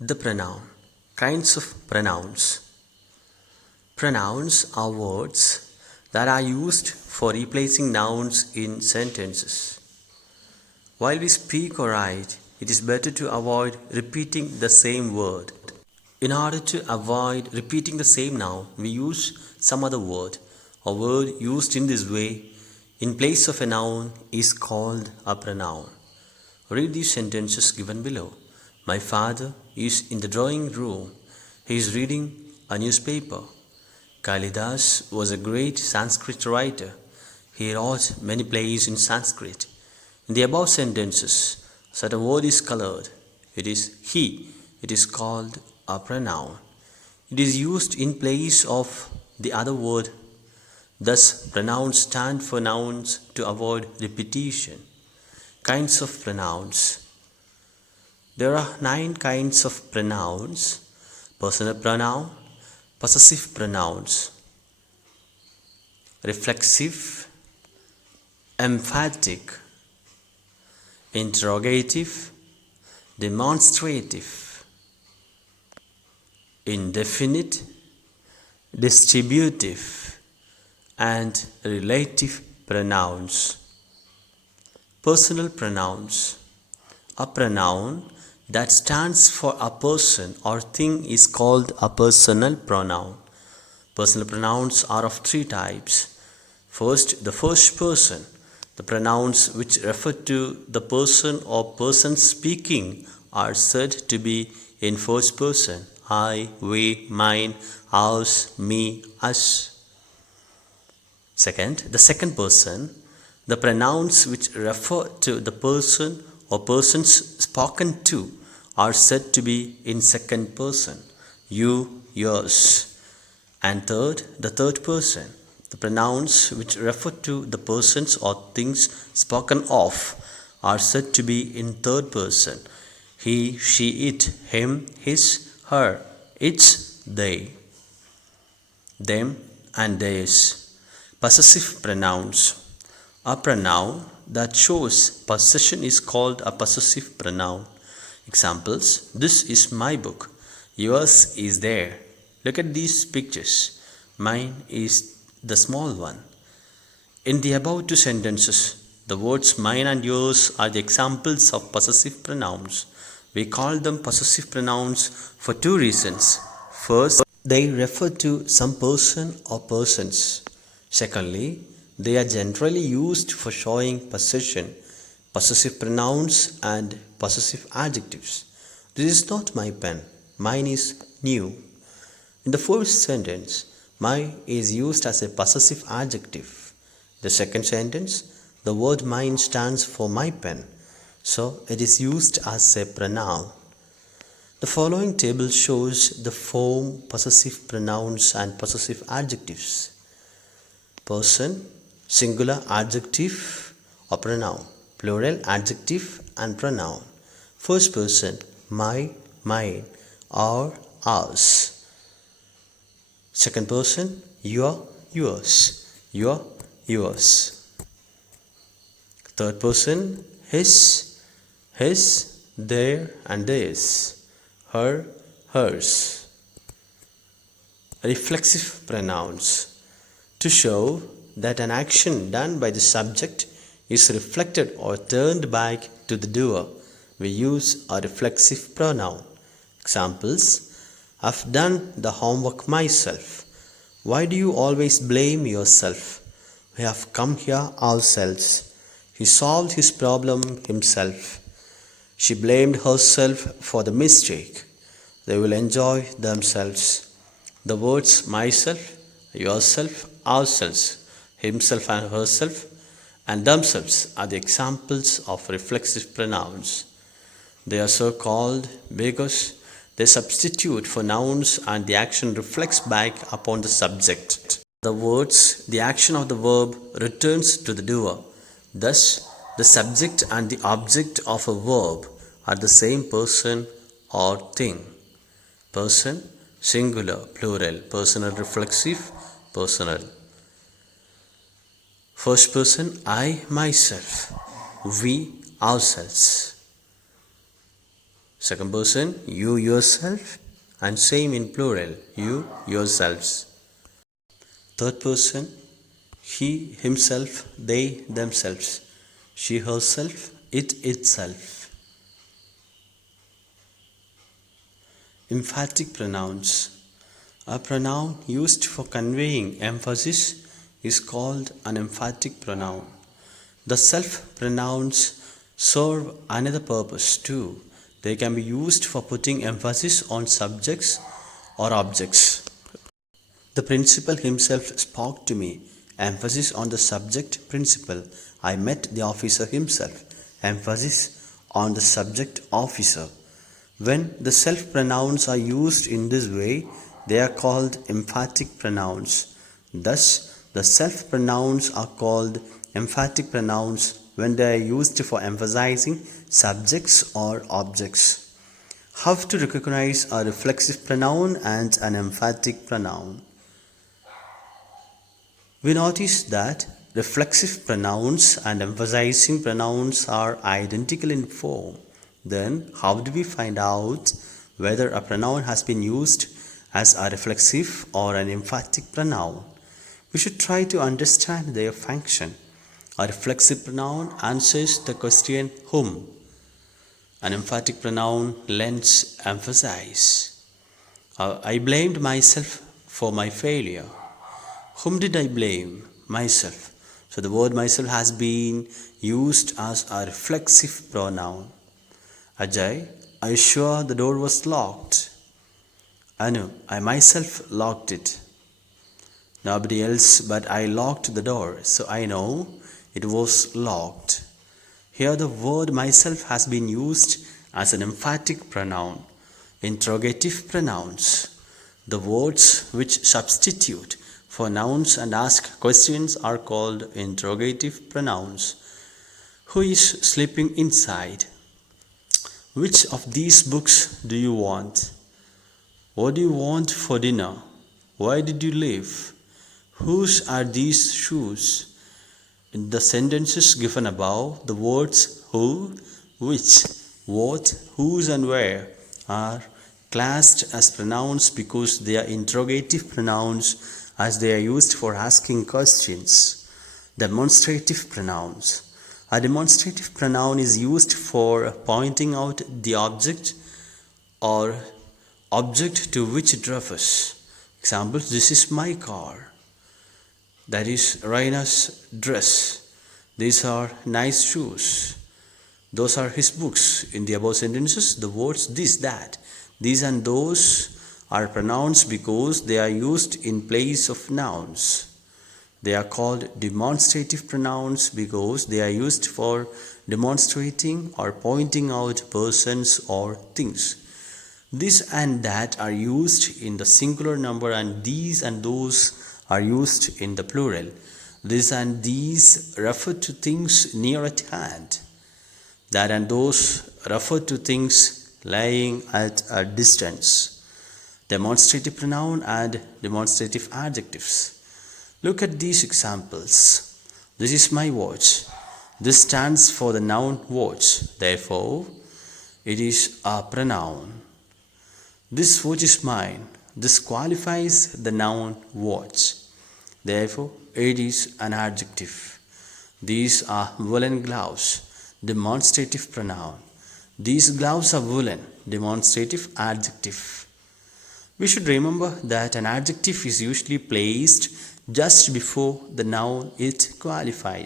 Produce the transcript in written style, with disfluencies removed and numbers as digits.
The pronoun. Kinds of pronouns. Pronouns are words that are used for replacing nouns in sentences. While we speak or write, it is better to avoid repeating the same word. In order to avoid repeating the same noun, we use some other word. A word used in this way in place of a noun is called a pronoun. Read these sentences given below. My father is in the drawing room. He is reading a newspaper. Kalidas was a great Sanskrit writer. He wrote many plays in Sanskrit. In the above sentences, such a word is colored. It is he. It is called a pronoun. It is used in place of the other word. Thus, pronouns stand for nouns to avoid repetition. Kinds of pronouns. There are 9 kinds of pronouns: personal pronoun, possessive pronouns, reflexive, emphatic, interrogative, demonstrative, indefinite, distributive, and relative pronouns. Personal pronouns. A pronoun that stands for a person or thing is called a personal pronoun. Personal pronouns are of 3 types. First, the first person. The pronouns which refer to the person or persons speaking are said to be in first person. I, we, mine, ours, me, us. Second, the second person. The pronouns which refer to the person or persons spoken to are said to be in second person. You, yours. And third, the third person. The pronouns which refer to the persons or things spoken of are said to be in third person. He, she, it, him, his, her, its, they, them, and theirs. Possessive pronouns. A pronoun that shows possession is called a possessive pronoun. Examples: this is my book. Yours is there. Look at these pictures. Mine is the small one. In the above 2 sentences, the words mine and yours are the examples of possessive pronouns. We call them possessive pronouns for 2 reasons. First, they refer to some person or persons. Secondly, they are generally used for showing possession, possessive pronouns and possessive adjectives. This is not my pen. Mine is new. In the first sentence, my is used as a possessive adjective. The second sentence, the word mine stands for my pen, so it is used as a pronoun. The following table shows the form possessive pronouns and possessive adjectives. Person, singular adjective or pronoun, plural adjective and pronoun. First person, my, mine, our, ours. Second person, your, yours, your, yours. Third person, his, their, and theirs, her, hers. Reflexive pronouns. To show that an action done by the subject is reflected or turned back to the doer, we use a reflexive pronoun. Examples: I've done the homework myself. Why do you always blame yourself? We have come here ourselves. He solved his problem himself. She blamed herself for the mistake. They will enjoy themselves. The words myself, yourself, ourselves, himself and herself, and themselves are the examples of reflexive pronouns. They are so called because they substitute for nouns and the action reflects back upon the subject. The words, the action of the verb returns to the doer. Thus, the subject and the object of a verb are the same person or thing. Person, singular, plural, personal reflexive, personal. First person, I, myself, we, ourselves. Second person, you yourself, and same in plural, you yourselves. Third person, he himself, they themselves, she herself, it itself. Emphatic pronouns. A pronoun used for conveying emphasis is called an emphatic pronoun. The self pronouns serve another purpose too. They can be used for putting emphasis on subjects or objects. The principal himself spoke to me. Emphasis on the subject principal. I met the officer himself. Emphasis on the subject officer. When the self pronouns are used in this way, they are called emphatic pronouns. Thus, the self pronouns are called emphatic pronouns when they are used for emphasizing subjects or objects. How to recognize a reflexive pronoun and an emphatic pronoun? We notice that reflexive pronouns and emphasizing pronouns are identical in form. Then, how do we find out whether a pronoun has been used as a reflexive or an emphatic pronoun? We should try to understand their function. A reflexive pronoun answers the question whom. An emphatic pronoun lends emphasis. I blamed myself for my failure. Whom did I blame? Myself. So the word myself has been used as a reflexive pronoun. Ajay, are you sure the door was locked? Anu, I myself locked it. Nobody else but I locked the door, so I know it was locked. Here the word myself has been used as an emphatic pronoun. Interrogative pronouns. The words which substitute for nouns and ask questions are called interrogative pronouns. Who is sleeping inside? Which of these books do you want? What do you want for dinner? Why did you leave? Whose are these shoes? In the sentences given above, the words who, which, what, whose and where are classed as pronouns because they are interrogative pronouns as they are used for asking questions. Demonstrative pronouns. A demonstrative pronoun is used for pointing out the object or object to which it refers. Examples, this is my car. That is Raina's dress. These are nice shoes. Those are his books. In the above sentences, the words this, that, these and those are pronouns because they are used in place of nouns. They are called demonstrative pronouns because they are used for demonstrating or pointing out persons or things. This and that are used in the singular number and these and those are used in the plural. This and these refer to things near at hand. That and those refer to things lying at a distance. Demonstrative pronoun and demonstrative adjectives. Look at these examples. This is my watch. This stands for the noun watch. Therefore, it is a pronoun. This watch is mine. This qualifies the noun watch. Therefore, it is an adjective. These are woolen gloves. Demonstrative pronoun. These gloves are woolen. Demonstrative adjective. We should remember that an adjective is usually placed just before the noun it qualifies.